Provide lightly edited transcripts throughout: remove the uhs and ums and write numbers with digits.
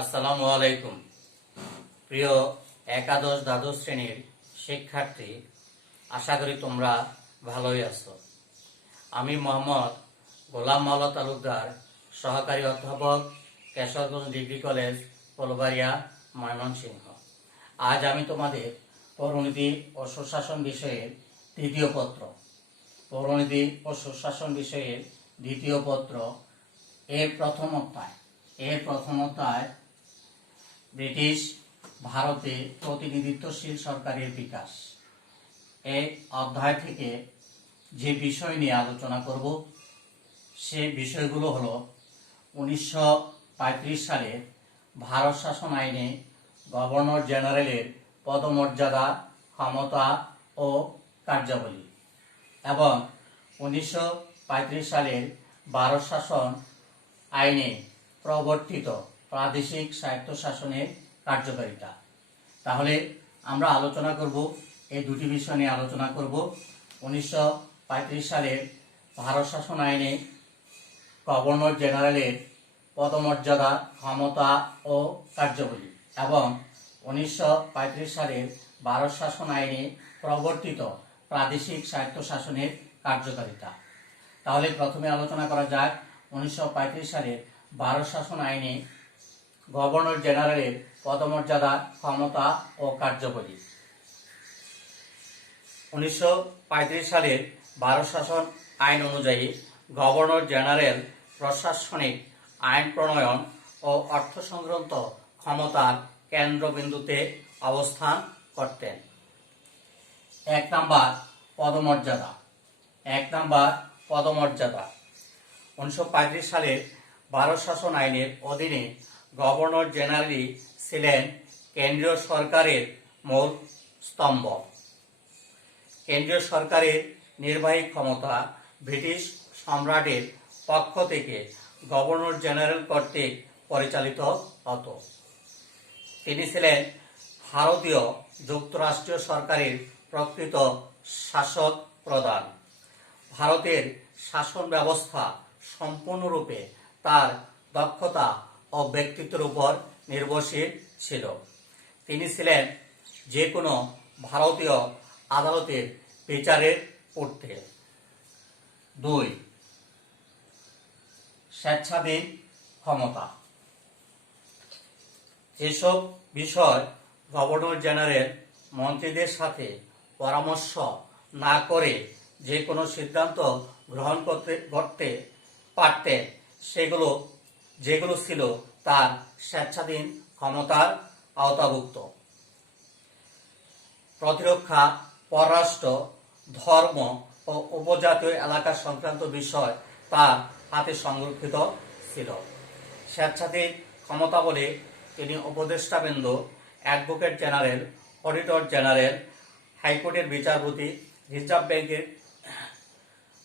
আসসালামু আলাইকুম। প্রিয় একাদশ দ্বাদশ শ্রেণীর শিক্ষার্থী, আশা করি তোমরা ভালোই আছো। আমি মোহাম্মদ গোলাম মাওলা তালুকদার, সহকারী অধ্যাপক, কেশরগঞ্জ ডিগ্রি কলেজ, ফুলবাড়িয়া, ময়মনসিংহ। আজ আমি তোমাদের পৌরনীতি ও সুশাসন বিষয়ের তৃতীয় পত্র পৌরনীতি ও সুশাসন বিষয়ের দ্বিতীয় পত্র এর প্রথম অধ্যায় ব্রিটিশ ভারতে প্রতিনিধিত্বশীল সরকারের বিকাশ। এই অধ্যায় থেকে যে বিষয় নিয়ে আলোচনা করব সে বিষয়গুলো হলো 1935 সালে ভারত শাসন আইনে গভর্নর জেনারেলের পদমর্যাদা, ক্ষমতা ও কার্যাবলী এবং 1935 সালের ভারত শাসন আইনে প্রবর্তিত প্রাদেশিক স্বায়ত্তশাসনের কার্যকারিতা। তাহলে আমরা আলোচনা করব, এই দুটি বিষয় নিয়ে আলোচনা করব। 1935 সালের ভারত শাসন আইনে গভর্নর জেনারেলের পদমর্যাদা, ক্ষমতা ও কার্যাবলী এবং 1935 সালের ভারত শাসন আইনে প্রবর্তিত প্রাদেশিক স্বায়ত্তশাসনের কার্যকারিতা। তাহলে প্রথমে আলোচনা করা যাক 1935 সালের ভারত শাসন আইনে গভর্নর জেনারেলের পদমর্যাদা, ক্ষমতা ও কার্যাবলী। 1935 সালের ভারত শাসন আইন অনুযায়ী গভর্নর জেনারেল প্রশাসনিক আইন প্রণয়ন ও অর্থ সংক্রান্ত ক্ষমতার কেন্দ্রবিন্দুতে অবস্থান করতেন। 1 নাম্বার পদমর্যাদা। 1935 সালের ভারত শাসন আইনের অধীনে গভর্নর জেনারেলই ছিলেন কেন্দ্রীয় সরকারের মূল স্তম্ভ। কেন্দ্রীয় সরকারের নির্বাহী ক্ষমতা ব্রিটিশ সম্রাটের পক্ষ থেকে গভর্নর জেনারেল কর্তৃক পরিচালিত হতো। তিনি ছিলেন ভারতীয় যুক্তরাষ্ট্রীয় সরকারের প্রকৃত শাসক প্রধান। ভারতের শাসন ব্যবস্থা সম্পূর্ণরূপে তার দক্ষতা ও ব্যক্তিত্বের উপর নির্ভরশীল ছিল। তিনি ছিলেন যে কোনো ভারতীয় আদালতের বিচারের ঊর্ধ্বে। 2. স্বেচ্ছাধীন ক্ষমতা। যেসব বিষয় গভর্নর জেনারেল মন্ত্রীদের সাথে পরামর্শ না করে যে কোনো সিদ্ধান্ত গ্রহণ করতে পারতেন, যেগুলো ছিল তার স্বেচ্ছাধীন ক্ষমতার আওতাভুক্ত। প্রতিরক্ষা, পররাষ্ট্র, ধর্ম ও উপজাতীয় এলাকা সংক্রান্ত বিষয় তার হাতে সংরক্ষিত ছিল। স্বেচ্ছাধীন ক্ষমতা বলে তিনি উপদেষ্টাবৃন্দ, অ্যাডভোকেট জেনারেল, অডিটর জেনারেল, হাইকোর্টের বিচারপতি, রিজার্ভ ব্যাংকের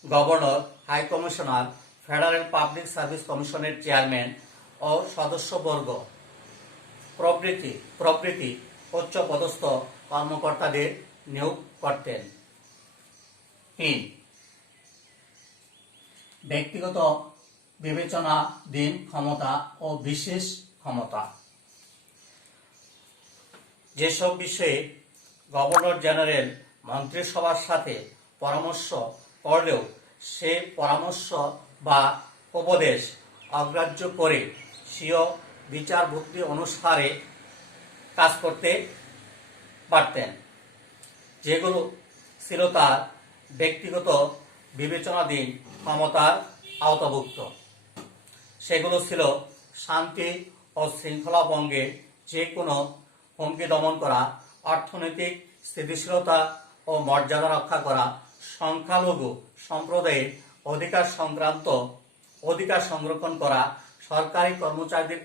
governor, high commissioner, federal public service কমিশনের চেয়ারম্যান ও সদস্যবর্গ প্রভৃতি উচ্চপদস্থ কর্মকর্তাদের নিয়োগ করতেন। 3. ব্যক্তিগত বিবেচনাধীন ক্ষমতা ও বিশেষ ক্ষমতা। যেসব বিষয়ে গভর্নর জেনারেল মন্ত্রিসভার সাথে পরামর্শ করলেও সে পরামর্শ বা উপদেশ অগ্রাহ্য করে স্বীয় বিচার বুদ্ধি অনুসারে কাজ করতে পারতেন, যেগুলো ছিল তার ব্যক্তিগত বিবেচনাধীন ক্ষমতার আওতাভুক্ত। সেগুলো ছিল শান্তি ও শৃঙ্খলা ভঙ্গের যে কোনো হুমকি দমন করা, অর্থনৈতিক স্থিতিশীলতা ও মর্যাদা রক্ষা করা, সংখ্যালঘু সম্প্রদায়ের অধিকার সংরক্ষণ করা, সরকারি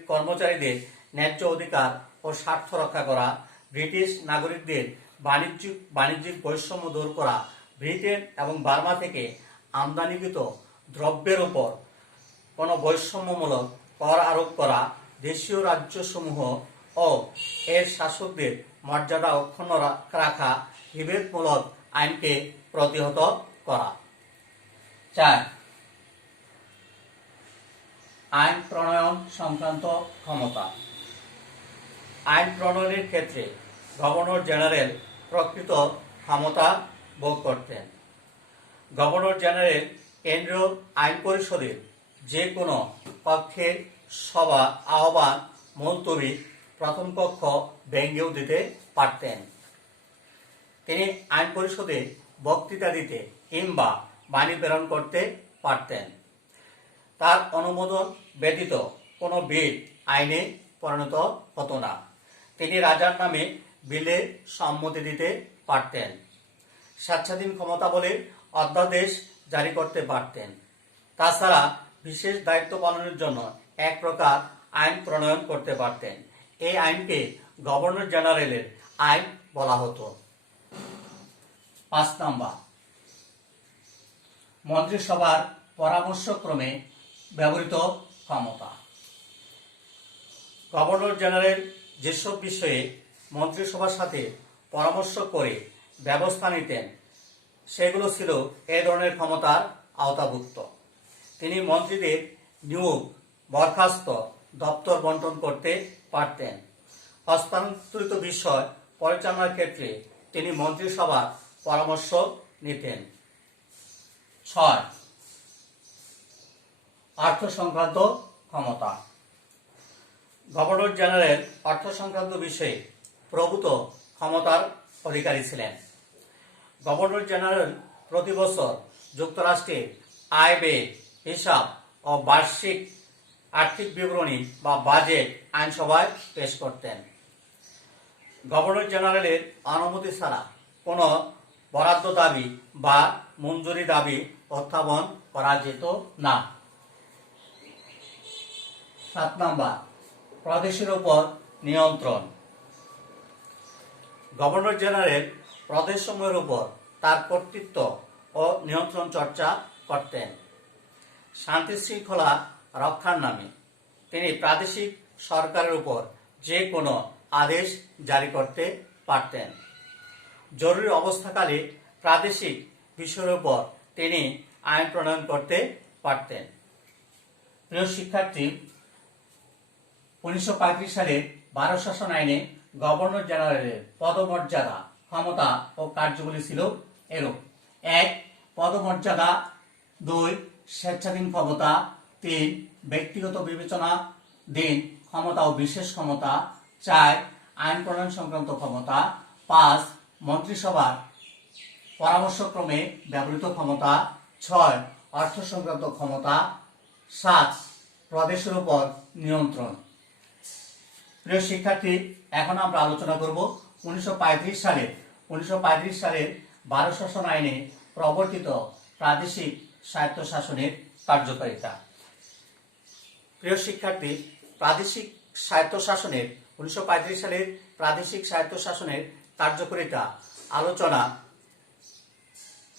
কর্মচারীদের ন্যায্য অধিকার ও স্বার্থ রক্ষা করা, ব্রিটিশ নাগরিকদের বাণিজ্যিক বৈষম্য দূর করা, ব্রিটেন এবং বার্মা থেকে আমদানিকৃত দ্রব্যের উপর কোনো বৈষম্যমূলক কর আরোপ করা, দেশীয় রাজ্যসমূহ ও এর শাসকদের মর্যাদা অক্ষুণ্ণ রাখা, বিভেদমূলক আইনকে প্রতিহত করা। 4. আইন প্রণয়ন সংক্রান্ত ক্ষমতা। আইন প্রণয়নের ক্ষেত্রে গভর্নর জেনারেল প্রকৃত ক্ষমতা ভোগ করতেন। গভর্নর জেনারেল কেন্দ্রীয় আইন পরিষদের যে কোনো কক্ষের সভা আহ্বান মুলতবি প্রথম কক্ষ ভেঙেও দিতে পারতেন। তিনি আইন পরিষদে বক্তৃতা দিতে কিংবা বাণী প্রেরণ করতে পারতেন। তার অনুমোদন ব্যতীত কোনো বিল আইনে পরিণত হতো না। তিনি রাজার নামে বিলে সম্মতি দিতে পারতেন। স্বেচ্ছাধীন ক্ষমতা বলে অধ্যাদেশ জারি করতে পারতেন। তাছাড়া বিশেষ দায়িত্ব পালনের জন্য এক প্রকার আইন প্রণয়ন করতে পারতেন। এই আইনকে গভর্নর জেনারেলের আইন বলা হতো। 5 নম্বর, মন্ত্রিসভার পরামর্শক্রমে ব্যবহৃত ক্ষমতা। গভর্নর জেনারেল যেসব বিষয়ে মন্ত্রিসভার সাথে পরামর্শ করে ব্যবস্থা নিতেন সেগুলো ছিল এ ধরনের ক্ষমতার আওতাভুক্ত। তিনি মন্ত্রীদের নিয়োগ, বরখাস্ত, দপ্তর বন্টন করতে পারতেন। হস্তান্তরিত বিষয় পরিচালনার ক্ষেত্রে তিনি মন্ত্রিসভার পরামর্শ নিতেন। 6, অর্থ সংক্রান্ত ক্ষমতা। গভর্নর জেনারেল অর্থ সংক্রান্ত বিষয়ে প্রভূত ক্ষমতার অধিকারী ছিলেন। গভর্নর জেনারেল প্রতি বছর যুক্তরাষ্ট্রের আয় ব্যয় হিসাব ও বার্ষিক আর্থিক বিবরণী বা বাজেট আইনসভায় পেশ করতেন। গভর্নর জেনারেলের অনুমতি ছাড়া কোনো বরাদ্দ দাবি বা মঞ্জুরি দাবি উত্থাপন করা যেত না। 7 নম্বর, প্রদেশের উপর নিয়ন্ত্রণ। গভর্নর জেনারেল প্রদেশসমূহের উপর তার কর্তৃত্ব ও নিয়ন্ত্রণ চর্চা করতেন। শান্তি শৃঙ্খলা রক্ষার নামে তিনি প্রাদেশিক সরকারের উপর যে কোনো আদেশ জারি করতে পারতেন। জরুরি অবস্থাকালে প্রাদেশিক বিষয়ের উপর তিনি আইন প্রণয়ন করতে পারতেন। প্রিয় শিক্ষার্থী, 1935 সালের 12 শাসন আইনে গভর্নর জেনারেলের পদমর্যাদা, ক্ষমতা ও কার্যগুলি ছিল এরূপ: 1, পদমর্যাদা; 2, স্বেচ্ছাধীন ক্ষমতা; 3, ব্যক্তিগত বিবেচনাধীন ক্ষমতা ও বিশেষ ক্ষমতা; 4, আইন প্রণয়ন সংক্রান্ত ক্ষমতা; 5, মন্ত্রিসভার পরামর্শক্রমে ব্যবহৃত ক্ষমতা; 6, অর্থ সংক্রান্ত ক্ষমতা; 7, প্রদেশের উপর নিয়ন্ত্রণ। প্রিয় শিক্ষার্থী, এখন আমরা আলোচনা করব 1935 সালের 12 শাসন আইনে প্রবর্তিত প্রাদেশিক স্বায়ত্তশাসনের কার্যকারিতা। প্রিয় শিক্ষার্থী, প্রাদেশিক স্বায়ত্তশাসনের 1935 সালের প্রাদেশিক স্বায়ত্তশাসনের কার্যকারিতা আলোচনা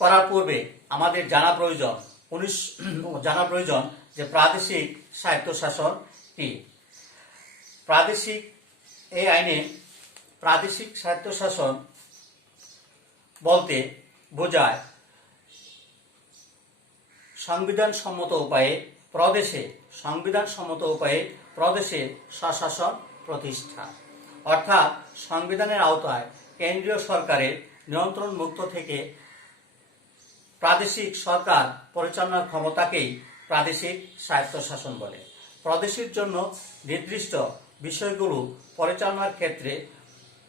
করার পূর্বে আমাদের জানা প্রয়োজন যে প্রাদেশিক স্বায়ত্তশাসন কি। এই আইনে প্রাদেশিক স্বায়ত্তশাসন বলতে বোঝায় সংবিধানসম্মত উপায়ে প্রদেশে স্বশাসন প্রতিষ্ঠা, অর্থাৎ সংবিধানের আওতায় কেন্দ্রীয় সরকারের নিয়ন্ত্রণ মুক্ত থেকে প্রাদেশিক সরকার পরিচালনার ক্ষমতাকেই প্রাদেশিক স্বায়ত্তশাসন বলে। প্রদেশের জন্য নির্দিষ্ট বিষয়গুলো পরিচালনার ক্ষেত্রে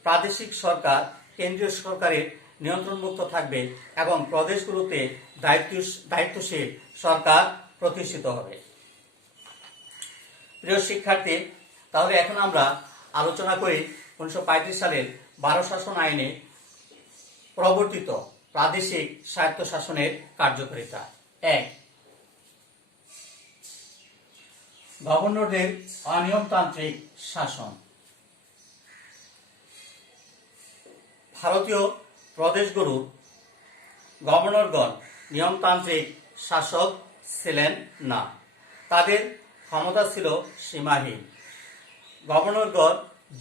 প্রাদেশিক সরকার কেন্দ্রীয় সরকারের নিয়ন্ত্রণমুক্ত থাকবে এবং প্রদেশগুলোতে দায়িত্বশীল সরকার প্রতিষ্ঠিত হবে। প্রিয় শিক্ষার্থী, তাহলে এখন আমরা আলোচনা করি 1935 সালের 12 শাসন আইনে প্রবর্তিত প্রাদেশিক স্বায়ত্তশাসনের কার্যকারিতা। 1, গভর্নরদের অনিয়মতান্ত্রিক শাসন। ভারতীয় প্রদেশগুলোর গভর্নরগণ নিয়মতান্ত্রিক শাসক ছিলেন না। তাদের ক্ষমতা ছিল সীমাহীন। গভর্নরগণ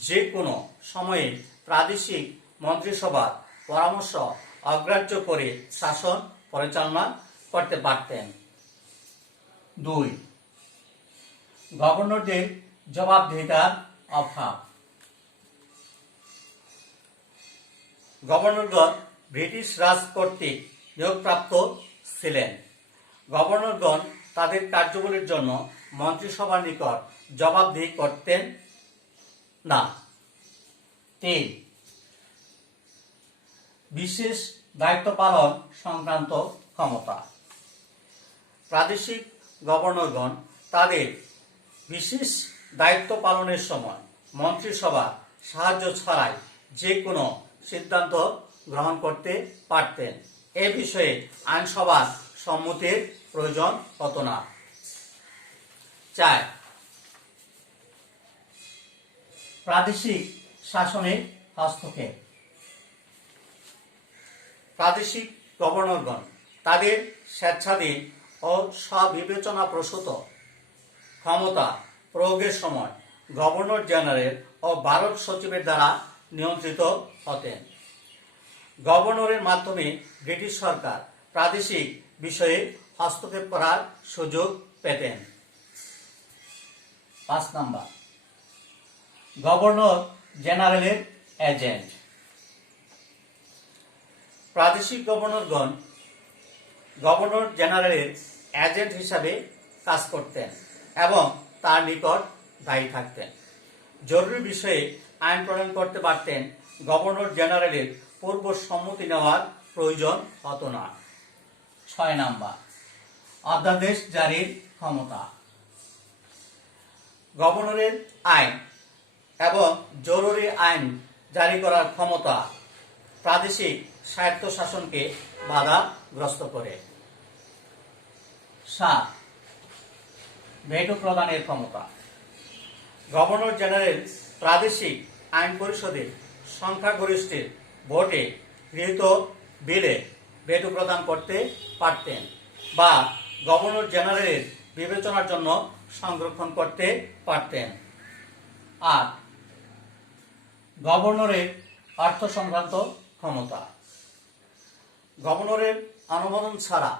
যে কোনো সময়ে প্রাদেশিক মন্ত্রিসভার পরামর্শ অগ্রাহ্য করে শাসন পরিচালনা করতে পারতেন। 2, গভর্নরদের জবাবদিহিতার অভাব। গভর্নরগণ ব্রিটিশ রাজ কর্তৃক নিয়োগপ্রাপ্ত ছিলেন। গভর্নরগণ তাদের কার্যাবলীর জন্য মন্ত্রিসভার নিকট জবাবদিহি করতেন না। 3. বিশেষ দায়িত্ব পালন সংক্রান্ত ক্ষমতা। প্রাদেশিক গভর্নরগণ তাদের বিশেষ দায়িত্ব পালনের সময় মন্ত্রিসভার সাহায্য ছাড়াই যে কোনো সিদ্ধান্ত গ্রহণ করতে পারতেন। এ বিষয়ে আইনসভার সম্মতির প্রয়োজন হতো না। 4. প্রাদেশিক শাসনের হস্তক্ষেপ। প্রাদেশিক গভর্নরগণ তাদের স্বেচ্ছাধীন ও স্ববিবেচনাপ্রসূত ক্ষমতা প্রয়োগের সময় গভর্নর জেনারেল ও ভারত সচিবের দ্বারা নিয়ন্ত্রিত হতেন। গভর্নরের মাধ্যমে ব্রিটিশ সরকার প্রাদেশিক বিষয়ে হস্তক্ষেপ করার সুযোগ পেতেন। 5 নম্বর, গভর্নর জেনারেলের এজেন্ট। প্রাদেশিক গভর্নরগণ গভর্নর জেনারেলের এজেন্ট হিসাবে কাজ করতেন এবং তার নিকট দায়ী থাকতেন। জরুরি বিষয়ে আইন প্রণয়ন করতে পারতেন। গভর্নর জেনারেলের পূর্ব সম্মতি নেওয়ার প্রয়োজন হতো না। 6 নম্বর, অধ্যাদেশ জারির ক্ষমতা। গভর্নরের আইন এবং জরুরি আইন জারি করার ক্ষমতা প্রাদেশিক স্বায়ত্তশাসনকে বাধাগ্রস্ত করে। 7. ভেটো প্রদানের ক্ষমতা। গভর্নর জেনারেল প্রাদেশিক আইন পরিষদের সংখ্যাগরিষ্ঠের ভোটে গৃহীত বিলে ভেটো প্রদান করতে পারতেন বা গভর্নর জেনারেলের বিবেচনার জন্য সংরক্ষণ করতে পারতেন। 8. গভর্নরের অর্থ সংক্রান্ত ক্ষমতা। গভর্নরের অনুমোদন ছাড়া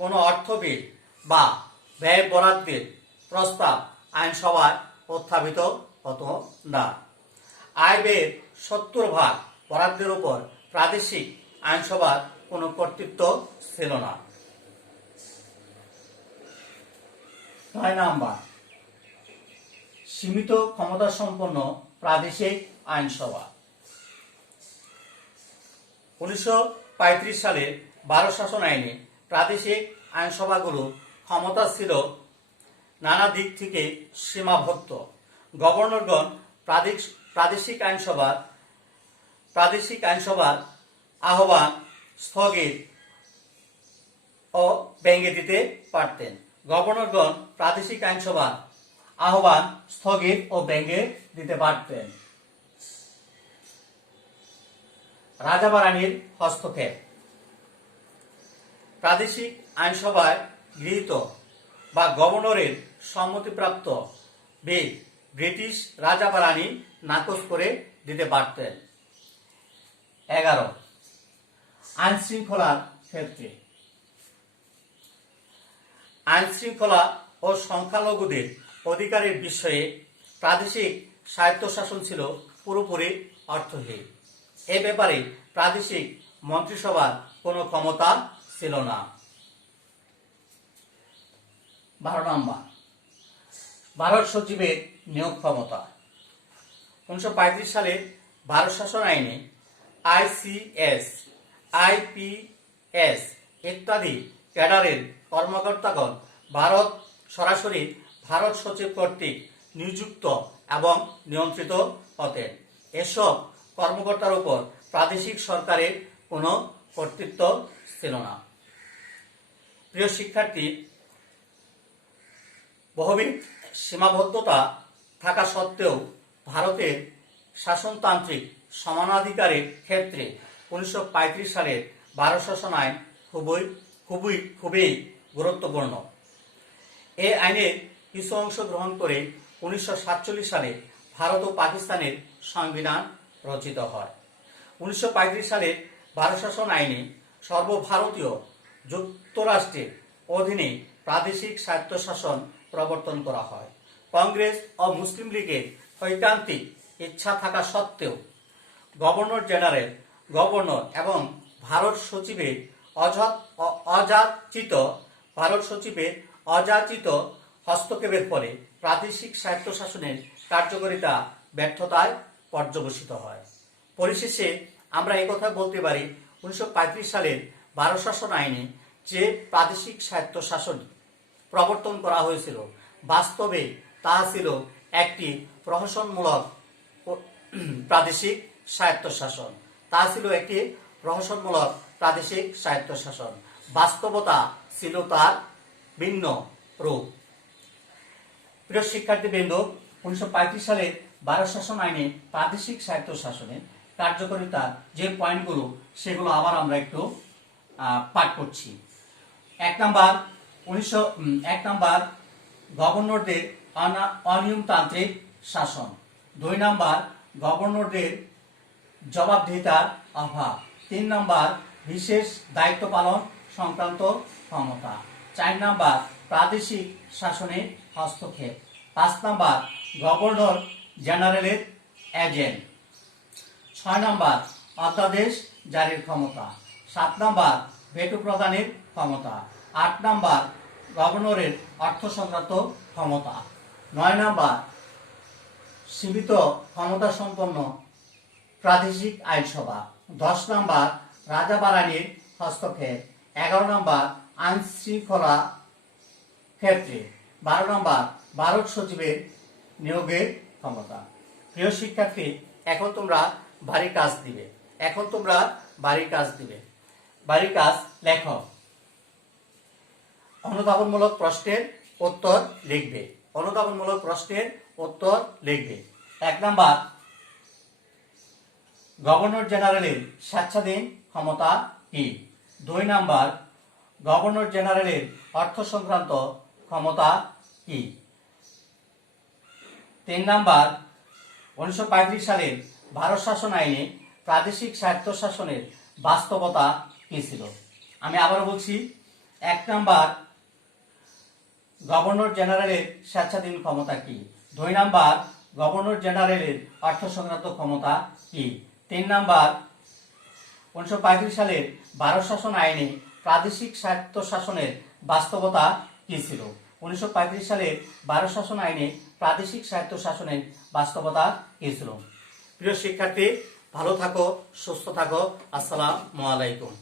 কোনো অর্থ বিল বা ব্যয় বরাদ্দের প্রস্তাব আইনসভায় উত্থাপিত হতো না। আয় ব্যয়ের 70% বরাদ্দের উপর প্রাদেশিক আইনসভার কোনো কর্তৃত্ব ছিল না। 9 নম্বর, সীমিত ক্ষমতাসম্পন্ন প্রাদেশিক আইনসভা। 1935 সালের 12 শাসন আইনে প্রাদেশিক আইনসভাগুলো ক্ষমতা ছিল নানা দিক থেকে সীমাবদ্ধ। গভর্নরগণ প্রাদেশিক আইনসভার আহ্বান স্থগিত ও ভেঙে দিতে পারতেন। গভর্নরগণ প্রাদেশিক আইনসভার আহ্বান স্থগিত ও ভেঙে দিতে পারতেন। রাজা বা রানীর হস্তক্ষেপ। প্রাদেশিক আইনসভায় গৃহীত বা গভর্নরের সম্মতিপ্রাপ্ত বিল ব্রিটিশ রাজা বা রানী নাকচ করে দিতে পারতেন। 11. আইন শৃঙ্খলার ক্ষেত্রে। আইন শৃঙ্খলা ও সংখ্যালঘুদের অধিকারের বিষয়ে প্রাদেশিক স্বায়ত্তশাসন ছিল পুরোপুরি অর্থহীন। এ ব্যাপারে প্রাদেশিক মন্ত্রিসভার কোনো ক্ষমতা ছিল না। 12 নম্বর, ভারত সচিবের নিয়োগ ক্ষমতা। 1935 সালের 12 শাসন আইনে ICS, IPS ইত্যাদি ক্যাডারের কর্মকর্তাগণ সরাসরি ভারত সচিব কর্তৃক নিযুক্ত এবং নিয়ন্ত্রিত হতেন। এসব কর্মকর্তার উপর প্রাদেশিক সরকারের কোনো কর্তৃত্ব ছিল না। প্রিয় শিক্ষার্থী, বহুবিধ সীমাবদ্ধতা থাকা সত্ত্বেও ভারতের শাসনতান্ত্রিক সমানাধিকারের ক্ষেত্রে 1935 সালের 12 শাসন আইন খুবই গুরুত্বপূর্ণ। এই আইনের কিছু অংশ গ্রহণ করে 1947 সালে ভারত ও পাকিস্তানের সংবিধান রচিত হয়। 1935 সালের 12 শাসন আইনে সর্বভারতীয় যুক্তরাষ্ট্রের অধীনে প্রাদেশিক স্বায়ত্তশাসন প্রবর্তন করা হয়। কংগ্রেস ও মুসলিম লীগের ঐকান্তিক ইচ্ছা থাকা সত্ত্বেও গভর্নর জেনারেল গভর্নর এবং ভারত সচিবের অযাচিত হস্তক্ষেপের ফলে প্রাদেশিক স্বায়ত্তশাসনের কার্যকারিতা ব্যর্থতায় পর্যবসিত হয়। পরিশেষে আমরা একথা বলতে পারি 1935 সালের 12 শাসন আইনে যে প্রাদেশিক স্বায়ত্তশাসন প্রবর্তন করা হয়েছিল, বাস্তবে তাহা ছিল একটি প্রহসনমূলক প্রাদেশিক স্বায়ত্তশাসন। বাস্তবতা ছিল তার ভিন্ন রূপ। প্রিয় শিক্ষার্থীবৃন্দ, 1935 সালের 12 শাসন আইনে প্রাদেশিক স্বায়ত্তশাসনের কার্যকারিতার যে পয়েন্টগুলো, সেগুলো আবার আমরা একটু পাঠ করছি। 1 নাম্বার গভর্নরদের অনিয়মতান্ত্রিক শাসন। 2 নাম্বার গভর্নরদের জবাবদিহিতার অভাব। 3 নাম্বার বিশেষ দায়িত্ব পালন সংক্রান্ত ক্ষমতা। 4 নাম্বার প্রাদেশিক শাসনে হস্তক্ষেপ। 5 নাম্বার গভর্নর জেনারেলের এজেন্ট। 6 নাম্বার অধ্যাদেশ জারির ক্ষমতা। 7 নাম্বার ভেটো প্রদানের ক্ষমতা। 8 নাম্বার গভর্নরের অর্থ সংক্রান্ত ক্ষমতা। 9 নাম্বার সীমিত ক্ষমতা সম্পন্ন প্রাদেশিক আইনসভা। 10 নাম্বার রাজাবাড়ানির হস্তক্ষেপ। 11 নাম্বার আইন শৃঙ্খলা ক্ষেত্রে। 12 নাম্বার ভারত সচিবের নিয়োগের ক্ষমতা। প্রিয় শিক্ষার্থী, এখন তোমরা বাড়ির কাজ দিবে। বাড়ির কাজ লেখো। অনুধাবনমূলক প্রশ্নের উত্তর লিখবে। 1 নাম্বার গভর্নর জেনারেলের স্বেচ্ছাধীন ক্ষমতা কি? 2 নাম্বার গভর্নর জেনারেলের অর্থ সংক্রান্ত ক্ষমতা কি? 3 নাম্বার 1935 সালের 12 শাসন আইনে প্রাদেশিক স্বায়ত্তশাসনের বাস্তবতা কি ছিল? আমি আবার বলছি। 1 নাম্বার গভর্নর জেনারেলের স্বেচ্ছাধীন ক্ষমতা কি? 2 নাম্বার গভর্নর জেনারেলের অর্থ সংক্রান্ত ক্ষমতা কি? 3 নাম্বার 1935 সালের 12 শাসন আইনে প্রাদেশিক স্বায়ত্তশাসনের বাস্তবতা কি ছিল? 1935 সালের 12 শাসন আইনে প্রাদেশিক স্বায়ত্তশাসনের বাস্তবতা কি ছিল? প্রিয় শিক্ষার্থী, ভালো থাকো, সুস্থ থাকো। আসসালামু আলাইকুম।